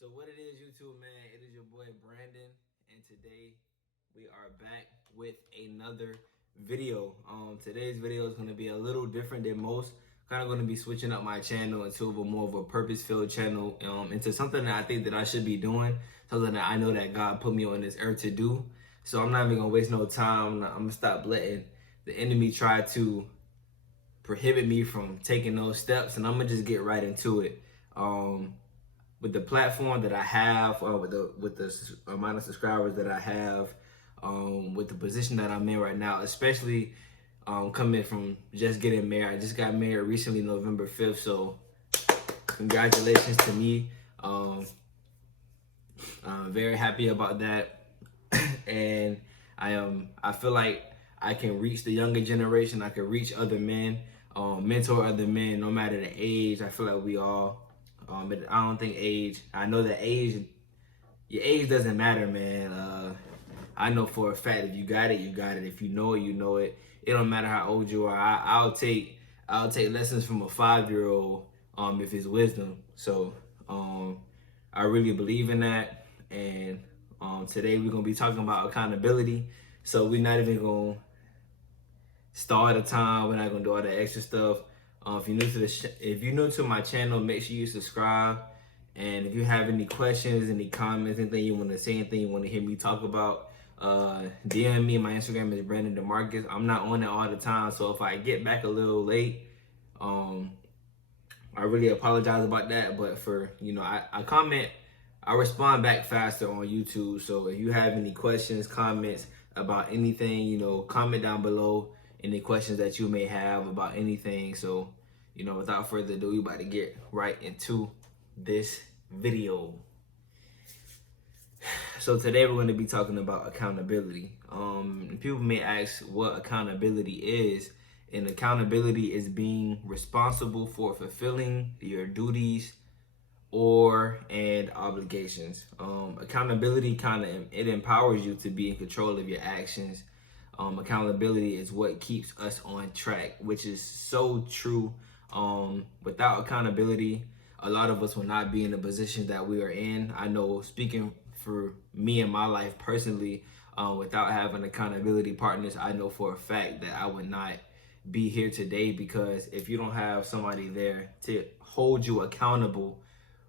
So what it is, YouTube, man, it is your boy Brandon, and today we are back with another video. Today's video is going to be a little different than most. Kind of going to be switching up my channel into more of a purpose-filled channel, into something that I think that I should be doing, something that I know that God put me on this earth to do. So I'm not even going to waste no time. I'm going to stop letting the enemy try to prohibit me from taking those steps, and I'm going to just get right into it. With the platform that I have, with the amount of subscribers that I have, with the position that I'm in right now, especially coming from just getting married. I just got married recently, November 5th. So congratulations to me. I'm very happy about that, and I feel like I can reach the younger generation. I can reach other men, mentor other men, no matter the age. I feel like we all. But I don't think age. I know that your age doesn't matter, man. I know for a fact if you got it, you got it. If you know it, you know it. It don't matter how old you are. I'll take lessons from a 5-year-old, if it's wisdom. So I really believe in that. And today we're gonna be talking about accountability. So we're not even gonna start a time. We're not gonna do all the extra stuff. If you're new to my channel, make sure you subscribe. And if you have any questions, any comments, anything you want to say, anything you want to hear me talk about, DM me. My Instagram is brandondemarcus. I'm not on it all the time, so if I get back a little late, I really apologize about that. But I comment, I respond back faster on YouTube. So if you have any questions, comments about anything, comment down below any questions that you may have about anything. So, without further ado, we about to get right into this video. So today we're going to be talking about accountability. People may ask what accountability is, and accountability is being responsible for fulfilling your duties and obligations. Accountability it empowers you to be in control of your actions. Accountability is what keeps us on track, which is so true. Without accountability, a lot of us will not be in the position that we are in. I know, speaking for me in my life personally, without having accountability partners, I know for a fact that I would not be here today, because if you don't have somebody there to hold you accountable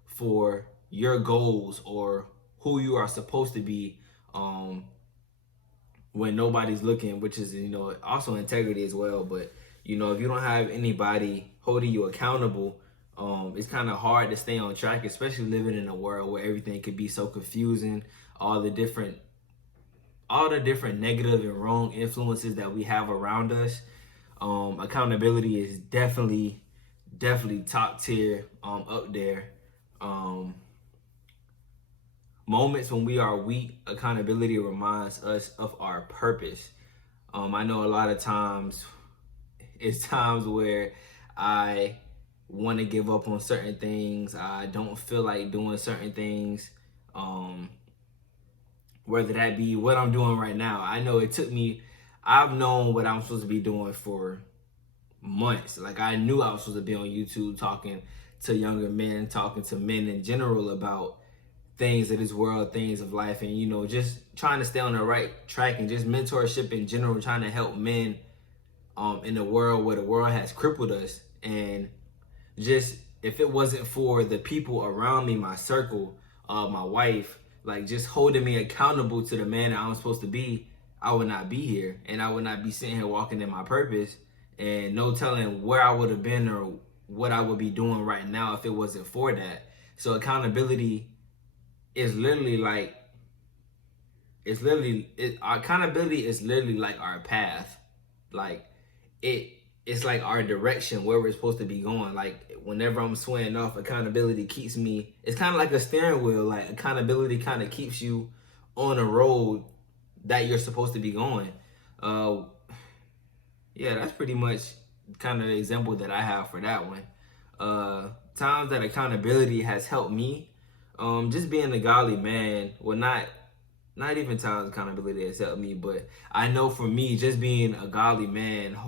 for your goals or who you are supposed to be, when nobody's looking, which is, also integrity as well. But, if you don't have anybody holding you accountable, it's kind of hard to stay on track, especially living in a world where everything could be so confusing, all the different negative and wrong influences that we have around us. Accountability is definitely top tier, up there. Moments when we are weak, accountability reminds us of our purpose. I know a lot of times it's times where I want to give up on certain things. I don't feel like doing certain things. Whether that be what I'm doing right now. I know I've known what I'm supposed to be doing for months. Like, I knew I was supposed to be on YouTube talking to younger men, talking to men in general about things of this world, things of life, and just trying to stay on the right track, and just mentorship in general, trying to help men in a world where the world has crippled us. And just, if it wasn't for the people around me, my circle, my wife, like, just holding me accountable to the man that I'm supposed to be, I would not be here, and I would not be sitting here walking in my purpose, and no telling where I would have been or what I would be doing right now if it wasn't for that. So accountability is literally like, accountability is literally like our path. Like, it's like our direction, where we're supposed to be going. Like, whenever I'm swaying off, accountability keeps me. It's kind of like a steering wheel. Like, accountability kind of keeps you on a road that you're supposed to be going. Yeah, that's pretty much kind of the example that I have for that one. Times that accountability has helped me, just being a godly man. Well, not even times accountability has helped me, but I know for me, just being a godly man,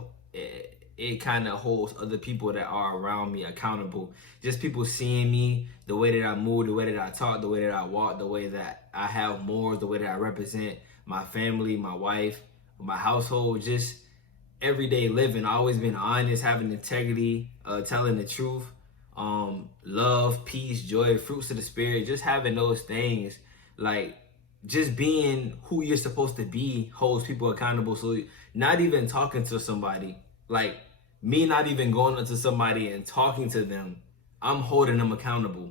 it kind of holds other people that are around me accountable. Just people seeing me, the way that I move, the way that I talk, the way that I walk, the way that I have morals, the way that I represent my family, my wife, my household, just everyday living. Always been honest, having integrity, telling the truth, love, peace, joy, fruits of the spirit, just having those things, like just being who you're supposed to be holds people accountable. So not even talking to somebody, like me not even going up to somebody and talking to them, I'm holding them accountable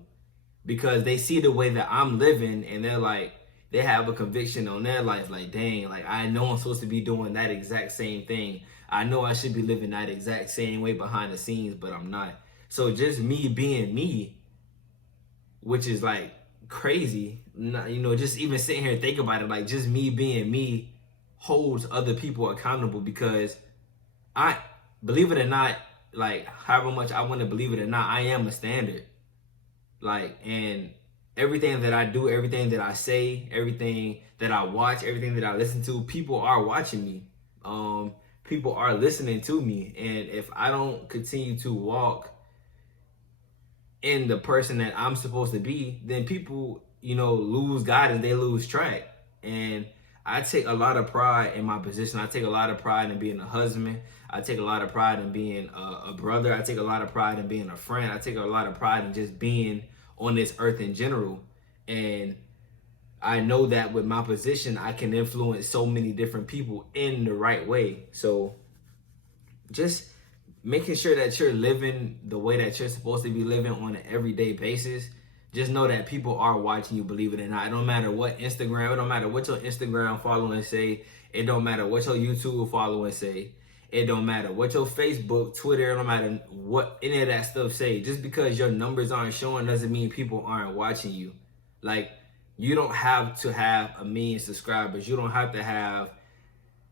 because they see the way that I'm living and they're like, they have a conviction on their life, like, dang, like I know I'm supposed to be doing that exact same thing. I know I should be living that exact same way behind the scenes, but I'm not. So just me being me, which is like crazy, just even sitting here and think about it, like just me being me holds other people accountable because I, believe it or not, like however much I want to believe it or not, I am a standard. Like, and everything that I do, everything that I say, everything that I watch, everything that I listen to, people are watching me. People are listening to me. And if I don't continue to walk in the person that I'm supposed to be, then people, lose God and they lose track. And I take a lot of pride in my position. I take a lot of pride in being a husband. I take a lot of pride in being a brother. I take a lot of pride in being a friend. I take a lot of pride in just being on this earth in general. And I know that with my position, I can influence so many different people in the right way. So just making sure that you're living the way that you're supposed to be living on an everyday basis. Just know that people are watching you, believe it or not. It don't matter what Instagram, it don't matter what your Instagram following say. It don't matter what your YouTube following say. It don't matter what your Facebook, Twitter, it don't matter what any of that stuff say. Just because your numbers aren't showing doesn't mean people aren't watching you. Like, you don't have to have a million subscribers. You don't have to have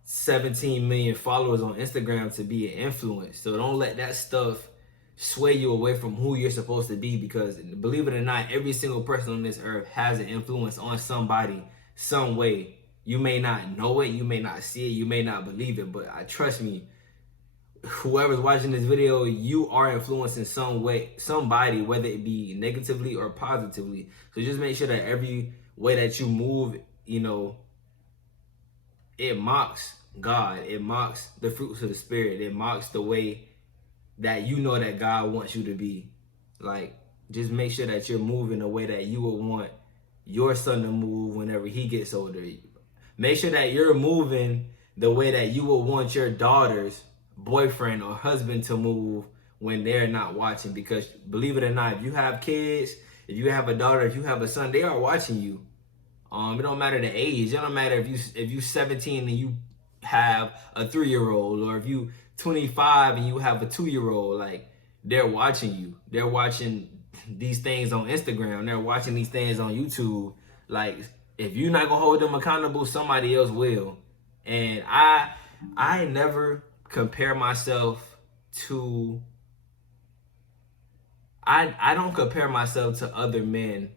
17 million followers on Instagram to be an influence. So don't let that stuff sway you away from who you're supposed to be, because believe it or not, every single person on this earth has an influence on somebody some way. You may not know it, you may not see it, you may not believe it, but trust me, whoever's watching this video, you are influencing some way somebody, whether it be negatively or positively. So just make sure that every way that you move, it mocks God. It mocks the fruits of the spirit. It mocks the way that you know that God wants you to be. Like, just make sure that you're moving the way that you would want your son to move whenever he gets older. Make sure that you're moving the way that you would want your daughter's boyfriend or husband to move when they're not watching. Because believe it or not, if you have kids, if you have a daughter, if you have a son, they are watching you. It don't matter the age. It don't matter if you 17 and you have a 3-year-old, or if you 25 and you have a 2-year-old. Like, they're watching you. They're watching these things on Instagram. They're watching these things on YouTube. Like, if you're not gonna hold them accountable, somebody else will. And I never compare myself to. I don't compare myself to other men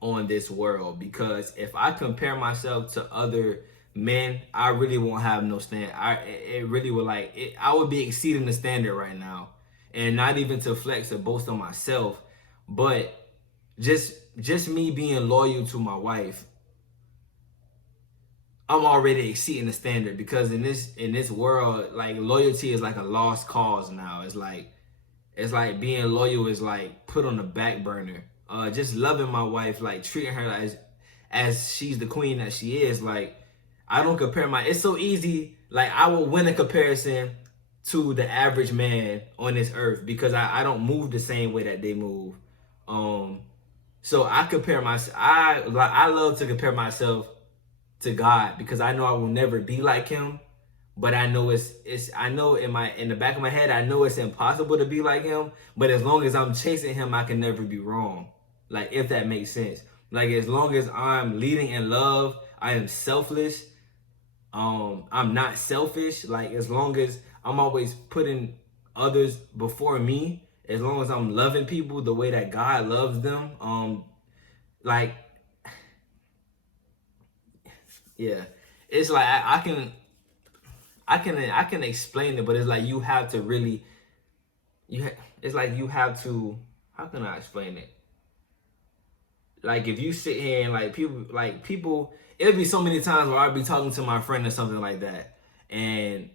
on this world, because if I compare myself to other men, I really won't have no stand. It really would I would be exceeding the standard right now, and not even to flex or boast on myself, but just me being loyal to my wife, I'm already exceeding the standard, because in this world, like, loyalty is like a lost cause now. It's like being loyal is like put on the back burner. Just loving my wife, like treating her as she's the queen that she is. Like, I don't compare it's so easy. Like, I will win a comparison to the average man on this earth, because I don't move the same way that they move. So I compare myself. I love to compare myself to God, because I know I will never be like him. But I know I know in the back of my head, I know it's impossible to be like him. But as long as I'm chasing him, I can never be wrong. Like, if that makes sense. Like, as long as I'm leading in love, I am selfless. I'm not selfish. Like, as long as I'm always putting others before me, as long as I'm loving people the way that God loves them, like, yeah, it's like I can explain it, but it's like you have to really it's like you have to, how can I explain it? Like if you sit here and people, it'll be so many times where I'll be talking to my friend or something like that, and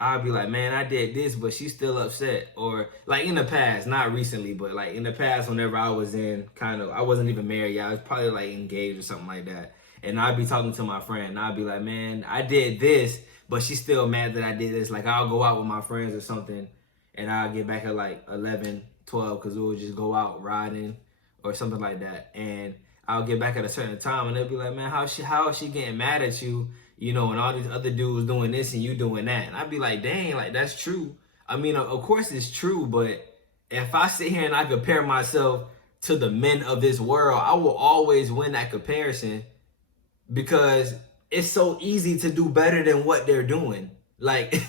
I'll be like, man, I did this, but she's still upset. Or like in the past, not recently, but like in the past, whenever I was I wasn't even married yet. I was probably like engaged or something like that. And I'd be talking to my friend, and I'd be like, man, I did this, but she's still mad that I did this. Like I'll go out with my friends or something, and I'll get back at like 11, 12, because we'll just go out riding or something like that. And I'll get back at a certain time, and they'll be like, man, how is she getting mad at you? And all these other dudes doing this and you doing that. And I'd be like, dang, like that's true. I mean, of course it's true, but if I sit here and I compare myself to the men of this world, I will always win that comparison because it's so easy to do better than what they're doing. Like,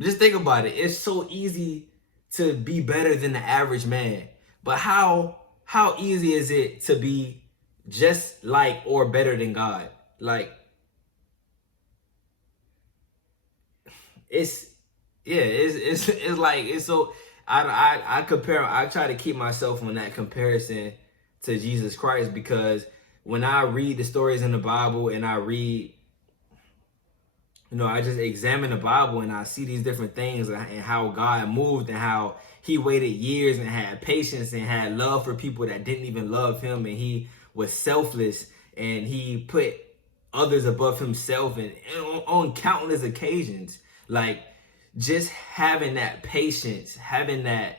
just think about it. It's so easy to be better than the average man. But how easy is it to be just like or better than God? Like, it's like it's so I try to keep myself on that comparison to Jesus Christ, because when I read the stories in the Bible and I read, I just examine the Bible and I see these different things and how God moved and how he waited years and had patience and had love for people that didn't even love him, and he was selfless and he put others above himself and on countless occasions. Like, just having that patience, having that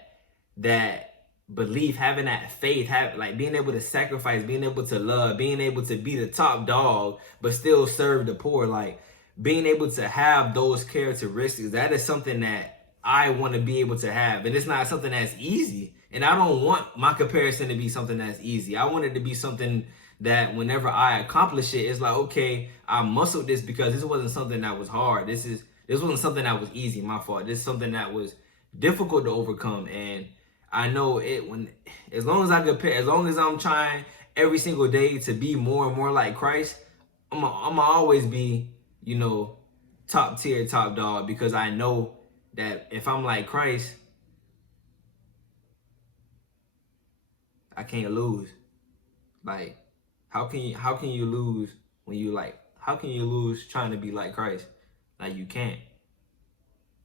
belief, having that faith, like being able to sacrifice, being able to love, being able to be the top dog but still serve the poor, like being able to have those characteristics, that is something that I want to be able to have. And it's not something that's easy. And I don't want my comparison to be something that's easy. I want it to be something that whenever I accomplish it, it's like, okay, I muscled this because this wasn't something that was hard. This wasn't something that was easy, my fault. This is something that was difficult to overcome. And I know as long as I'm trying every single day to be more and more like Christ, I'm gonna always be, top tier, top dog, because I know that if I'm like Christ, I can't lose. Like, how can you lose how can you lose trying to be like Christ? Like, you can't.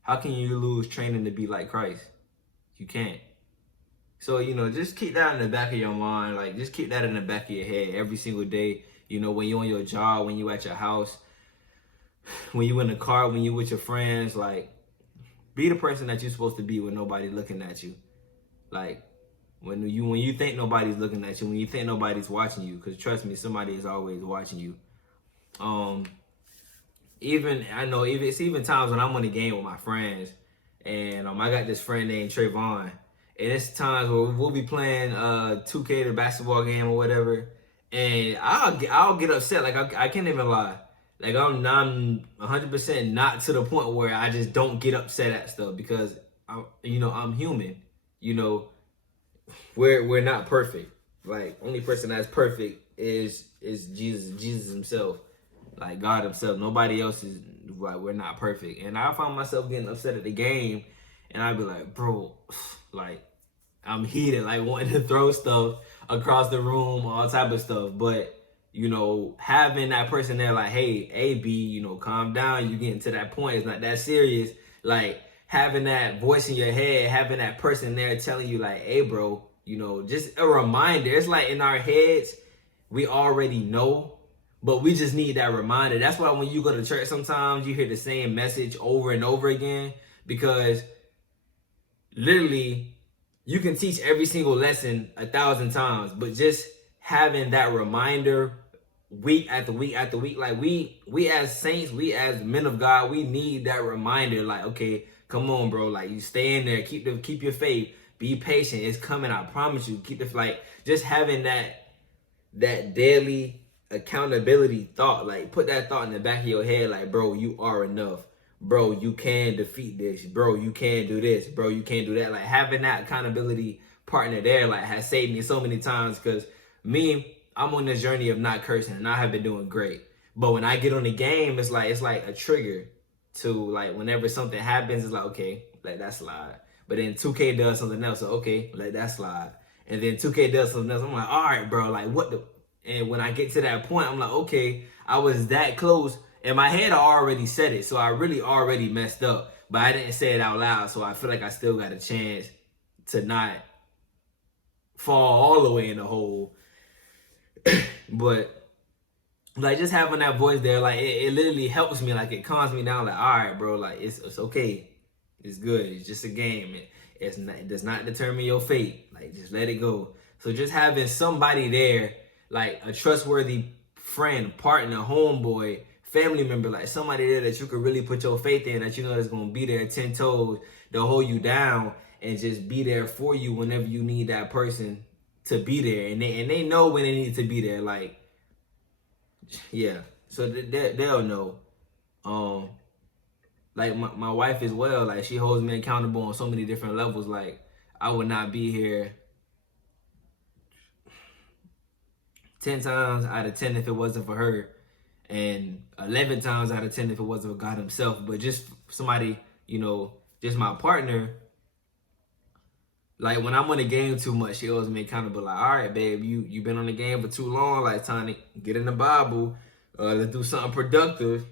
How can you lose training to be like Christ? You can't. So, just keep that in the back of your mind. Like, just keep that in the back of your head every single day. When you're on your job, when you at your house, when you in the car, when you with your friends, like, be the person that you're supposed to be when nobody's looking at you. Like, when you think nobody's looking at you, when you think nobody's watching you, because trust me, somebody is always watching you. It's even times when I'm on the game with my friends, and I got this friend named Trayvon, and it's times where we'll be playing 2K, the basketball game or whatever, and I'll get upset. Like, I can't even lie. Like, I'm 100% not to the point where I just don't get upset at stuff, because I'm human. We're not perfect. Like, only person that's perfect is Jesus himself. Like, God himself. Nobody else is, like, we're not perfect. And I found myself getting upset at the game, and I'd be like, bro, like, I'm heated, like wanting to throw stuff across the room, all type of stuff. But, having that person there like, hey, AB, calm down. You getting to that point. It's not that serious. Like, having that voice in your head, having that person there telling you like, hey, bro, just a reminder. It's like in our heads, we already know, but we just need that reminder. That's why when you go to church, sometimes you hear the same message over and over again, because literally you can teach every single lesson 1,000 times, but just having that reminder week after week after week, like we as saints, we as men of God, we need that reminder. Like, okay, come on, bro. Like, you stay in there, keep your faith, be patient. It's coming. I promise you. Just having that daily accountability thought. Like, put that thought in the back of your head. Like, bro, you are enough. Bro, you can defeat this. Bro, you can do this. Bro, you can do that. Like, having that accountability partner there, like, has saved me so many times, because I'm on this journey of not cursing, and I have been doing great. But when I get on the game, it's like a trigger to like whenever something happens, it's like okay, let that slide. But then 2K does something else, so okay, let that slide. And then 2K does something else. I'm like, all right, bro, like what the? And when I get to that point, I'm like, okay, I was that close. In my head, I already said it, so I really already messed up. But I didn't say it out loud, so I feel like I still got a chance to not fall all the way in the hole. But like just having that voice there, like it literally helps me. Like it calms me down. Like, all right, bro, like it's okay, it's good. It's just a game. It does not determine your fate. Like just let it go. So just having somebody there, like a trustworthy friend, partner, homeboy, family member, like somebody there that you could really put your faith in, that you know that's gonna be there 10 toes to hold you down and just be there for you whenever you need that person to be there, and they know when they need to be there. Like, yeah, so they'll know. Like my wife as well. Like she holds me accountable on so many different levels. Like I would not be here 10 times out of 10 if it wasn't for her, and 11 times out of 10 if it wasn't for God Himself. But just somebody, you know, just my partner. Like when I'm on the game too much, she holds me accountable. Like, all right, babe, you been on the game for too long. Like, time to get in the Bible. Let's do something productive.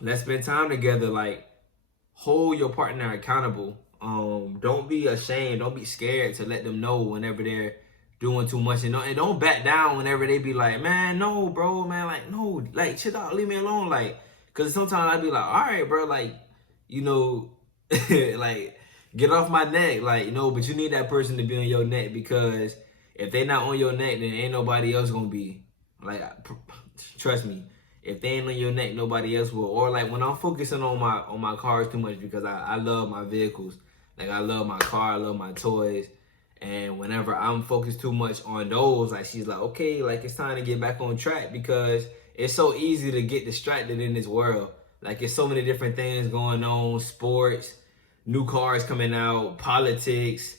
Let's spend time together. Like, hold your partner accountable. Don't be ashamed. Don't be scared to let them know whenever they're doing too much, and don't back down whenever they be like, man, no, bro, man, like no, like chill out, leave me alone, like, cause sometimes I be like, all right, bro, like, you know, like get off my neck, like, you know, but you need that person to be on your neck, because if they not on your neck, then ain't nobody else gonna be. Like, trust me, if they ain't on your neck, nobody else will. Or like when I'm focusing on my cars too much, because I love my vehicles. Like I love my car, I love my toys. And whenever I'm focused too much on those, like she's like, okay, like it's time to get back on track, because it's so easy to get distracted in this world. Like it's so many different things going on, sports, new cars coming out, politics,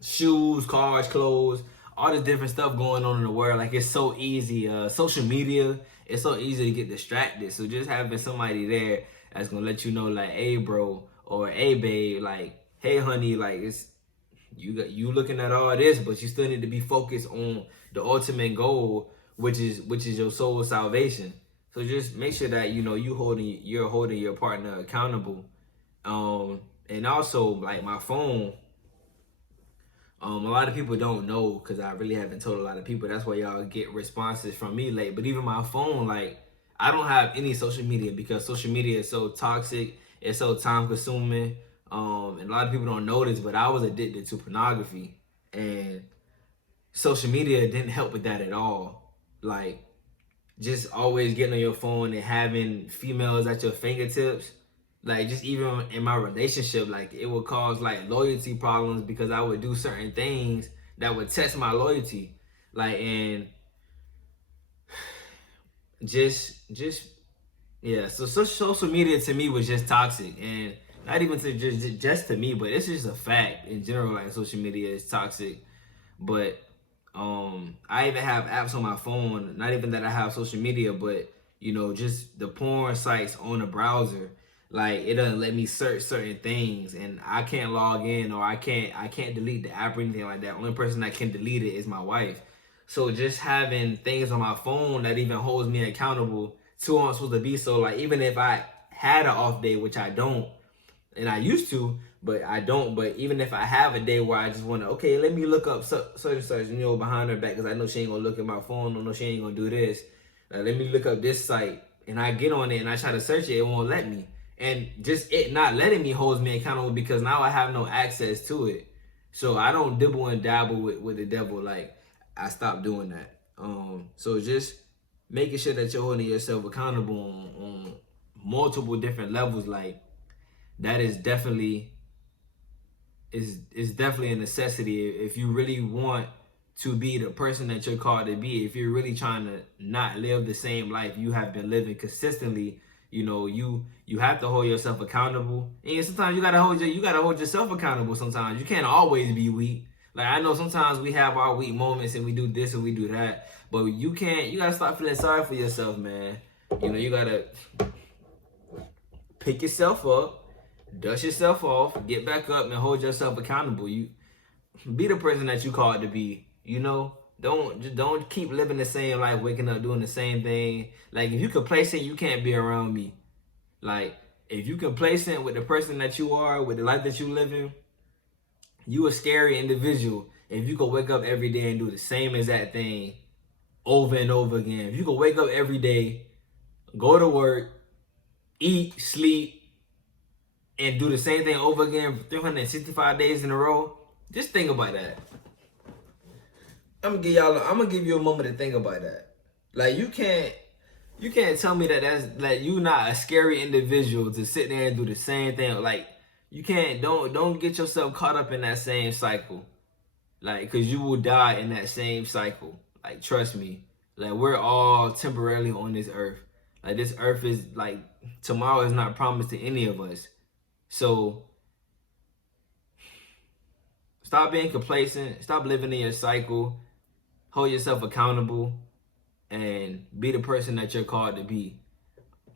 shoes, cars, clothes, all this different stuff going on in the world. Like it's so easy. Social media, it's so easy to get distracted. So just having somebody there that's gonna let you know, like, hey, bro, or hey, babe, like, hey, honey, like it's you looking at all this, but you still need to be focused on the ultimate goal, which is your soul salvation. So just make sure that you know you're holding your partner accountable. And also like my phone. A lot of people don't know, because I really haven't told a lot of people. That's why y'all get responses from me late. But even my phone, like I don't have any social media, because social media is so toxic. It's so time consuming. And a lot of people don't know this, but I was addicted to pornography, and social media didn't help with that at all. Like just always getting on your phone and having females at your fingertips. Like just even in my relationship, like it would cause like loyalty problems, because I would do certain things that would test my loyalty. Like, and just yeah. So social media to me was just toxic, and not even to just to me, but it's just a fact in general. Like social media is toxic. But I even have apps on my phone. Not even that I have social media, but you know, just the porn sites on the browser. Like it doesn't let me search certain things, and I can't log in, or I can't delete the app or anything like that. Only person that can delete it is my wife. So just having things on my phone that even holds me accountable to who I'm supposed to be. So like even if I had an off day, which I don't, and I used to, but I don't. But even if I have a day where I just want to, okay, let me look up such and such, you know, behind her back, because I know she ain't gonna look at my phone. I know she ain't gonna do this. Let me look up this site, and I get on it and I try to search it. It won't let me. And just it not letting me holds me accountable, because now I have no access to it. So I don't dibble and dabble with the devil. Like I stopped doing that. So just making sure that you're holding yourself accountable on multiple different levels, like that is definitely definitely a necessity if you really want to be the person that you're called to be. If you're really trying to not live the same life you have been living consistently, you know, you have to hold yourself accountable. And sometimes you gotta hold yourself accountable. Sometimes you can't always be weak, Like, I know sometimes we have our weak moments and we do this and we do that, but you gotta stop feeling sorry for yourself, man. You know, you gotta pick yourself up, dust yourself off, get back up, and hold yourself accountable. You be the person that you called to be. You know, don't keep living the same life, waking up doing the same thing. Like, if you complacent, you can't be around me. Like, if you complacent with the person that you are, with the life that you living, you a scary individual. If you could wake up every day and do the same exact thing over and over again. If you could wake up every day, go to work, eat, sleep, and do the same thing over again for 365 days in a row, just think about that. I'm gonna give you a moment to think about that. Like, you can't tell me that you not a scary individual to sit there and do the same thing. Like, you can't don't get yourself caught up in that same cycle. Like, cause you will die in that same cycle. Like, trust me. Like, we're all temporarily on this earth. Like, this earth is like, tomorrow is not promised to any of us. So stop being complacent. Stop living in your cycle. Hold yourself accountable and be the person that you're called to be.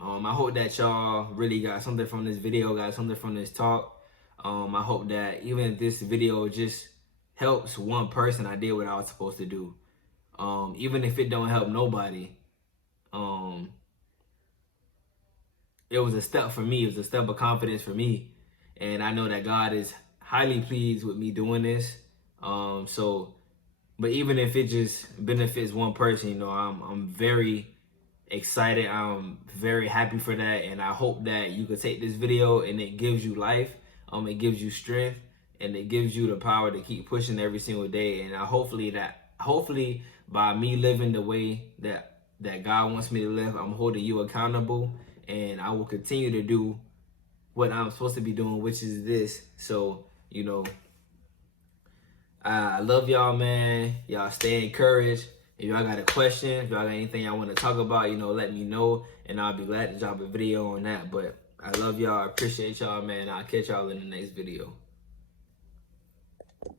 I hope that y'all really got something from this video, got something from this talk. I hope that even if this video just helps one person, I did what I was supposed to do. Even if it don't help nobody, it was a step for me. It was a step of confidence for me. And I know that God is highly pleased with me doing this. But even if it just benefits one person, you know, I'm very excited. I'm very happy for that. And I hope that you could take this video and it gives you life. It gives you strength, and it gives you the power to keep pushing every single day. And hopefully by me living the way that God wants me to live, I'm holding you accountable, and I will continue to do what I'm supposed to be doing, which is this. So, you know, I love y'all, man. Y'all stay encouraged. If y'all got a question, if y'all got anything y'all want to talk about, you know, let me know, and I'll be glad to drop a video on that. But I love y'all. I appreciate y'all, man. I'll catch y'all in the next video.